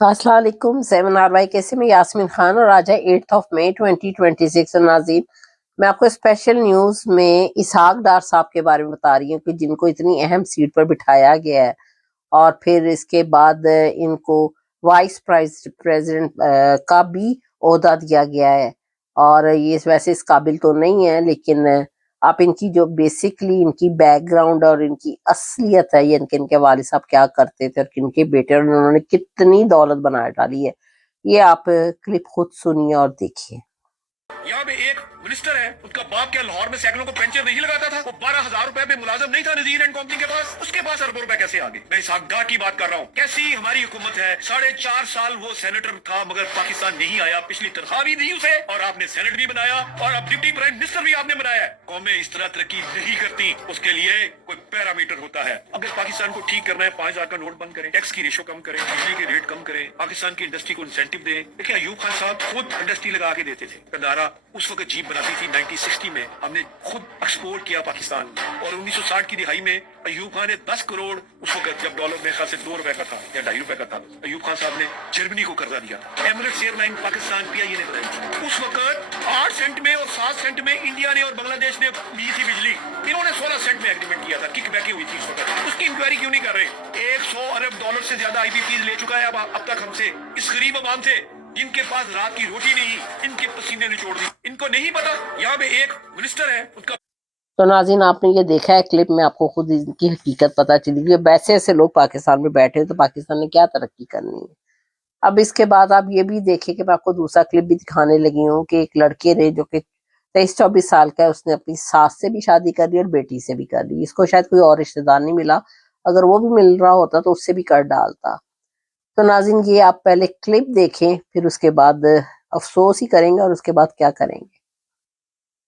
अस्सलाम वालेकुम। 7 RY कैसे में यास्मीन खान और आज है 8 मई 2026। नाज़रीन, मैं आपको स्पेशल न्यूज़ में इसहाक डार साहब के बारे में बता रही हूँ कि जिनको इतनी अहम सीट पर बिठाया गया है और फिर इसके बाद इनको वाइस प्रेसिडेंट का भी ओहदा दिया गया है। और ये वैसे इस काबिल तो नहीं है, लेकिन आप इनकी जो बेसिकली इनकी बैकग्राउंड और इनकी असलियत है, ये इनके वालिद साहब क्या करते थे और किनके बेटे और उन्होंने कितनी दौलत बना डाली है, ये आप क्लिप खुद सुनिए और देखिए। यहाँ पे एक मिनिस्टर है, उसका बाप क्या लाहौर में साइकिलों को पेंचर नहीं लगाता था? वो 12,000 रुपए पे मुलाजिम नहीं था नजीर एंड कंपनी के पास? उसके पास अरबों रुपए कैसे आ गए? मैं इसहाक डार की बात कर रहा हूँ। कैसी हमारी हुकूमत है? 4.5 साल वो सेनेटर था मगर पाकिस्तान नहीं आया। पिछली तनख्वाह भी दी उसे और आपने सेनेट भी बनाया और अब डिप्टी प्राइम मिनिस्टर भी आपने बनाया है। कौमें इस तरह तरक्की नहीं करती, उसके लिए कोई पैरामीटर होता है। अगर पाकिस्तान को ठीक करना है, 5,000 का नोट बंद करें, टैक्स की रेशो कम करें, बिजली के रेट कम करें, पाकिस्तान की इंडस्ट्री को इंसेंटिव दें। देखिए अयूब खान साहब खुद इंडस्ट्री लगा के देते थे। कंदारा उस वक्त जीप बनाती थी 1960 में, हमने खुद एक्सपोर्ट किया पाकिस्तान। और 1960 की दिहाई में अयूब खान ने 10 करोड़, उस वक्त जब डॉलर में खास 2 रुपए का था या 2.5 रुपए का था, अयूब खान साहब ने जर्मनी को कर्जा दिया। एमिरेट्स एयरलाइन पाकिस्तान PIA ने बनाई थी। उस वक्त 8 सेंट में और 7 सेंट में इंडिया ने और बांग्लादेश ने ली थी बिजली। इन्होंने 16 सेंट में एग्रीमेंट किया था, किक बैकें हुई थी उस वक्त। उसकी इंक्वायरी क्यों नहीं कर रहे? 100 अरब डॉलर से ज्यादा IBPs ले चुका है अब तक हमसे, इस गरीब अवाम से जिनके पास रात की रोटी नहीं, इनके पसीने निचोड़ दी। इनको नहीं पता यहाँ पे एक मिनिस्टर है उसका। तो नाज़रीन, आपने ये देखा है क्लिप में, आपको खुद इनकी हकीकत पता चली कि वैसे ऐसे लोग पाकिस्तान में बैठे तो पाकिस्तान ने क्या तरक्की करनी है। अब इसके बाद आप ये भी देखें कि मैं आपको दूसरा क्लिप भी दिखाने लगी हूँ कि एक लड़के ने जो कि 23-24 साल का है, उसने अपनी सास से भी शादी कर ली और बेटी से भी कर ली। इसको शायद कोई और रिश्तेदार नहीं मिला, अगर वो भी मिल रहा होता तो उससे भी कर डालता। तो नाज़रीन, ये आप पहले क्लिप देखें, फिर उसके बाद अफसोस ही करेंगे और उसके बाद क्या करेंगे।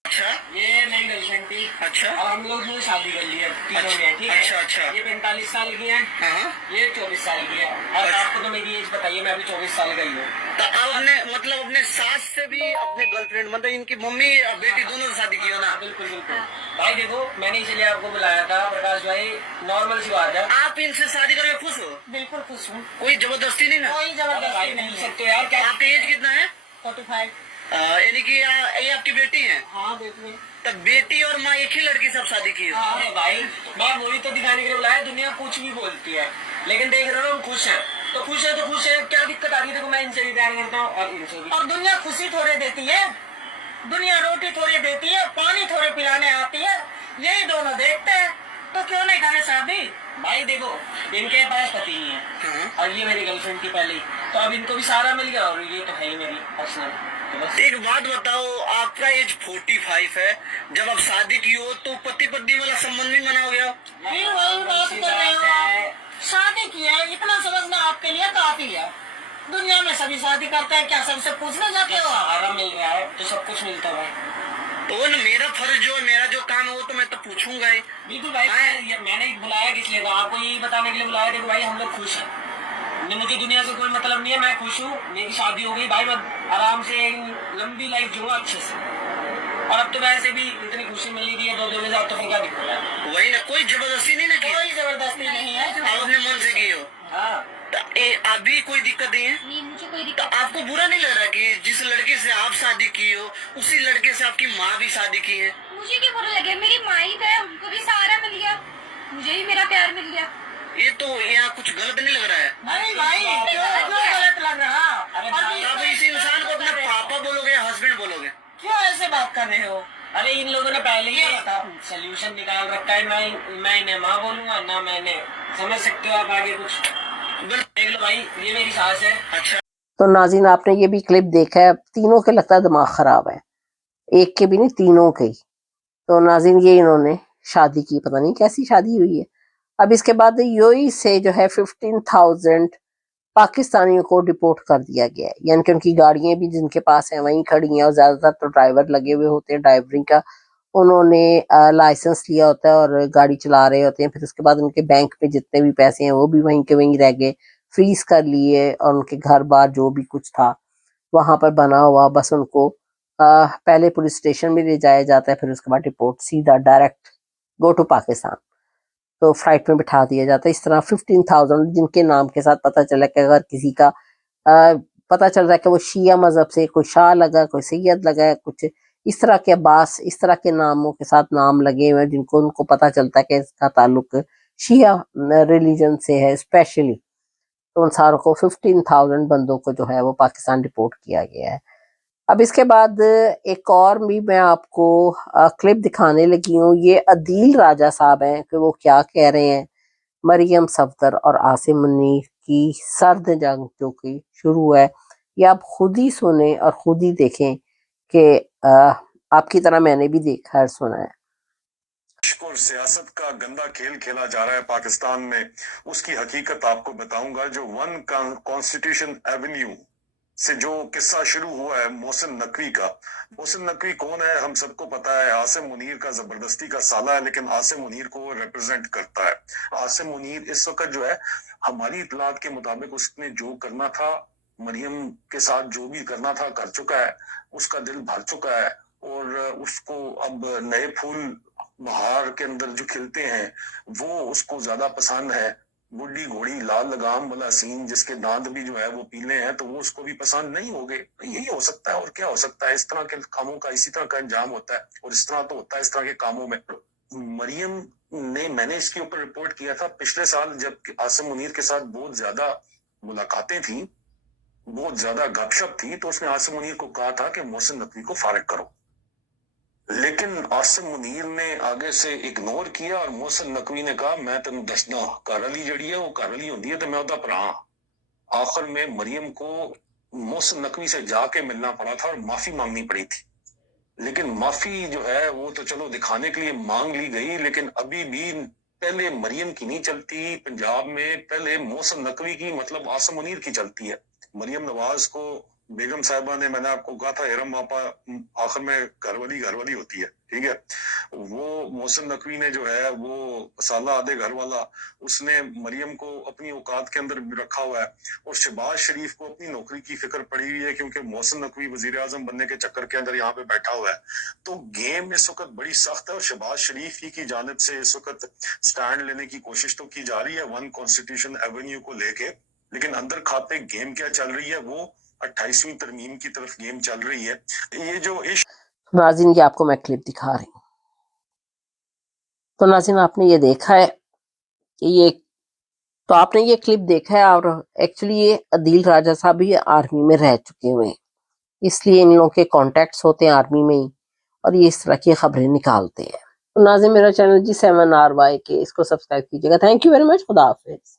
अच्छा, ये नई गर्लफ्रेंड थी। अच्छा, और हम लोग ने शादी कर ली है तीनों ने, ठीक है? अच्छा, ये 45 साल की है। हाँ, ये 24 साल की है। और आपको तो मेरी एज बताइए, मैं अभी 24 साल का ही हूँ। तो आपने मतलब अपने सास से भी अपने गर्लफ्रेंड मतलब इनकी मम्मी और बेटी दोनों से शादी की हो ना? बिल्कुल बिल्कुल। भाई देखो, मैंने इसलिए आपको बुलाया था प्रकाश भाई, नॉर्मल सी बात है। आप इनसे शादी करके खुश हो? बिल्कुल खुश हूँ। कोई जबरदस्ती नहीं ना? कोई जबरदस्ती नहीं सकते यार। क्या आपकी एज कितना है? 45। यानी कि ये आपकी बेटी है? हाँ बेटी। तब बेटी और माँ एक ही लड़की सब शादी की है? हाँ भाई, मैं वही तो दिखाने के लिए बुलाया। दुनिया कुछ भी बोलती है, लेकिन देख रहे हो हम खुश हैं। तो खुश है तो खुश है, क्या दिक्कत आ रही है? देखो मैं इनसे भी प्यार करता हूँ और इनसे भी। और दुनिया खुशी थोड़े देती है, दुनिया रोटी थोड़ी देती है, पानी थोड़े पिलाने आती है। यही दोनों देखते हैं, तो क्यों नहीं करें शादी? भाई देखो, इनके पास पति नहीं है और ये मेरी गर्लफ्रेंड थी पहले, तो अब इनको भी सारा मिल गया और ये तो है ही मेरी पर्सनल। एक बात बताओ, आपका एज 45 है, जब आप शादी की हो तो पति पत्नी वाला संबंध भी मना हो गया? नहीं वही बात कर रहे हो आप। शादी किया है, इतना समझना आपके लिए काफी है। दुनिया में सभी शादी करते हैं, क्या सबसे पूछने जाते हो? सहारा मिल रहा है तो सब कुछ मिलता है। तो वो मेरा फर्ज जो है, मेरा जो काम है वो तो मैं तो पूछूंगा ही। बिल्कुल भाई, मैंने बुलाया किस लिए था? आपको यही बताने के लिए बुलाया। देखो भाई, हम लोग खुश हैं, मुझे दुनिया से कोई मतलब नहीं है, मैं खुश हूँ, मेरी शादी हो गई भाई, मैं आराम से लंबी लाइफ जीऊंगा अच्छे से। और अब तो वैसे भी इतनी खुशी मिली थी 2-2 हजार, तो फिर क्या दिक्कत है? वही ना, कोई जबरदस्ती नहीं ना की? कोई जबरदस्ती नहीं है, आप अपने मन से की हो। हाँ, अभी कोई दिक्कत नहीं है? नहीं, मुझे कोई दिक्कत। तो आपको बुरा नहीं लग रहा कि जिस लड़के से आप शादी की हो उसी लड़के से आपकी माँ भी शादी की है? मुझे क्यों बुरा लगे, मेरी माँ ही तो है, उनको भी सहारा मिल गया, मुझे ही मेरा प्यार मिल गया। ये तो यहाँ कुछ गलत नहीं लग रहा है? नहीं भाई, क्यों गलत लग रहा? आप इस इंसान को अपना पापा बोलोगे या हस्बैंड बोलोगे? क्यों ऐसे बात कर रहे हो? अरे इन लोगों ने पहले ही सोल्यूशन निकाल रखा है, मैं इन्हें माँ बोलूंगा ना, मैंने समझ सकते हो आप आगे कुछ। देख लो भाई, ये मेरी सास है। अच्छा, तो नाज़रीन, आपने ये भी क्लिप देखा है, तीनों के लगता है दिमाग खराब है, एक के भी नहीं, तीनों के ही। तो नाज़रीन, ये इन्होंने शादी की, पता नहीं कैसी शादी हुई है। अब इसके बाद यूएई से जो है 15,000 पाकिस्तानियों को डिपोर्ट कर दिया गया है, यानी कि उनकी गाड़ियां भी जिनके पास हैं वहीं खड़ी हैं और ज़्यादातर तो ड्राइवर लगे हुए होते हैं ड्राइवरिंग का, उन्होंने लाइसेंस लिया होता है और गाड़ी चला रहे होते हैं। फिर उसके बाद उनके बैंक पे जितने भी पैसे हैं वो भी वहीं के वहीं रह गए, फ्रीज कर लिए, और उनके घर बार जो भी कुछ था वहां पर बना हुआ, बस उनको पहले पुलिस स्टेशन में ले जाया जाता है, फिर उसके बाद रिपोर्ट सीधा डायरेक्ट गो टू पाकिस्तान, तो फ्लाइट में बिठा दिया जाता है। इस तरह 15,000 जिनके नाम के साथ पता चला कि अगर किसी का پتہ چل رہا ہے کہ وہ شیعہ مذہب سے کوئی شاہ لگا، کوئی سید لگا ہے، کچھ اس طرح کے عباس، اس طرح کے ناموں کے ساتھ نام لگے ہوئے ہیں جن کو ان کو پتہ چلتا ہے کہ اس کا تعلق شیعہ ریلیجن سے ہے اسپیشلی. تو ان ساروں کو 15,000 بندوں کو جو ہے وہ پاکستان ڈپورٹ کیا گیا ہے. اب اس کے بعد ایک اور بھی میں آپ کو کلپ دکھانے لگی ہوں. یہ عدیل راجہ صاحب ہیں کہ وہ کیا کہہ رہے ہیں. مریم صفدر اور عاصم منیر کی سرد جنگ جو کہ شروع ہے، یہ آپ خود ہی سنیں اور خود ہی دیکھیں کہ آپ کی طرح میں نے بھی دیکھا ہے، سنا ہے. اور سیاست کا گندا کھیل کھیلا جا رہا ہے پاکستان میں، اس کی حقیقت آپ کو بتاؤں گا. جو ون کانسٹیٹیوشن ایونیو سے جو قصہ شروع ہوا ہے محسن نقوی کا. محسن نقوی کون ہے ہم سب کو پتا ہے، عاصم منیر کا زبردستی کا سالہ ہے، لیکن عاصم منیر کو وہ ریپرزینٹ کرتا ہے. عاصم منیر اس وقت جو ہے ہماری اطلاعات کے مطابق اس نے جو کرنا تھا مریم کے ساتھ جو بھی کرنا تھا کر چکا ہے. اس کا دل بھر چکا ہے اور اس کو اب نئے پھول بہار کے اندر جو کھلتے ہیں وہ اس کو زیادہ پسند ہے. بڈھی گھوڑی لال لگام والا سین جس کے دانت بھی جو ہے وہ پیلے ہیں تو وہ اس کو بھی پسند نہیں ہوگے. یہی ہو سکتا ہے اور کیا ہو سکتا ہے. اس طرح کے کاموں کا اسی طرح کا انجام ہوتا ہے اور اس طرح تو ہوتا ہے اس طرح کے کاموں میں. مریم نے، میں نے اس کے اوپر رپورٹ کیا تھا پچھلے سال جب عاصم منیر کے ساتھ بہت زیادہ ملاقاتیں تھیں، بہت زیادہ گپ شپ تھی، تو اس نے عاصم منیر کو کہا تھا کہ محسن نقوی کو فارغ کرو. لیکن عاصم منیر نے آگے سے اگنور کیا اور محسن نقوی نے کہا میں تم دسنا گھر والی جڑی ہے وہ گھر والی ہوتی ہے تو میں ادا پر ہاں. آخر میں مریم کو محسن نقوی سے جا کے ملنا پڑا تھا اور معافی مانگنی پڑی تھی. لیکن معافی جو ہے وہ تو چلو دکھانے کے لیے مانگ لی گئی، لیکن ابھی بھی پہلے مریم کی نہیں چلتی پنجاب میں، پہلے محسن نقوی کی مطلب عاصم منیر کی چلتی ہے. مریم نواز کو بیگم صاحبہ نے، میں نے آپ کو کہا تھا ارم آپا آخر میں گھر والی ہوتی ہے، ٹھیک ہے. وہ محسن نقوی نے جو ہے وہ سالہ آدھے گھر والا، اس نے مریم کو اپنی اوقات کے اندر رکھا ہوا ہے اور شہباز شریف کو اپنی نوکری کی فکر پڑی ہوئی ہے کیونکہ محسن نقوی وزیر اعظم بننے کے چکر کے اندر یہاں پہ بیٹھا ہوا ہے. تو گیم اس وقت بڑی سخت ہے اور شہباز شریف ہی کی جانب سے اس وقت سٹینڈ لینے کی کوشش تو کی جا رہی ہے ون کانسٹیٹیوشن ایونیو کو لے کے، لیکن اندر کھاتے گیم کیا چل رہی ہے وہ 28ویں ترمیم کی طرف گیم چل رہی ہے. یہ جو ناظرین یہ آپ کو میں کلپ دکھا رہی ہوں. تو ناظرین آپ نے یہ دیکھا ہے کہ آپ نے یہ کلپ دیکھا ہے اور ایکچولی یہ عدیل راجہ صاحب بھی آرمی میں رہ چکے ہوئے ہیں، اس لیے ان لوگوں کے کانٹیکٹس ہوتے ہیں آرمی میں ہی اور یہ اس طرح کی خبریں نکالتے ہیں. تو ناظرین میرا چینل جی 7RY کے اس کو سبسکرائب کیجیے گا. Thank you very much. خدا حافظ.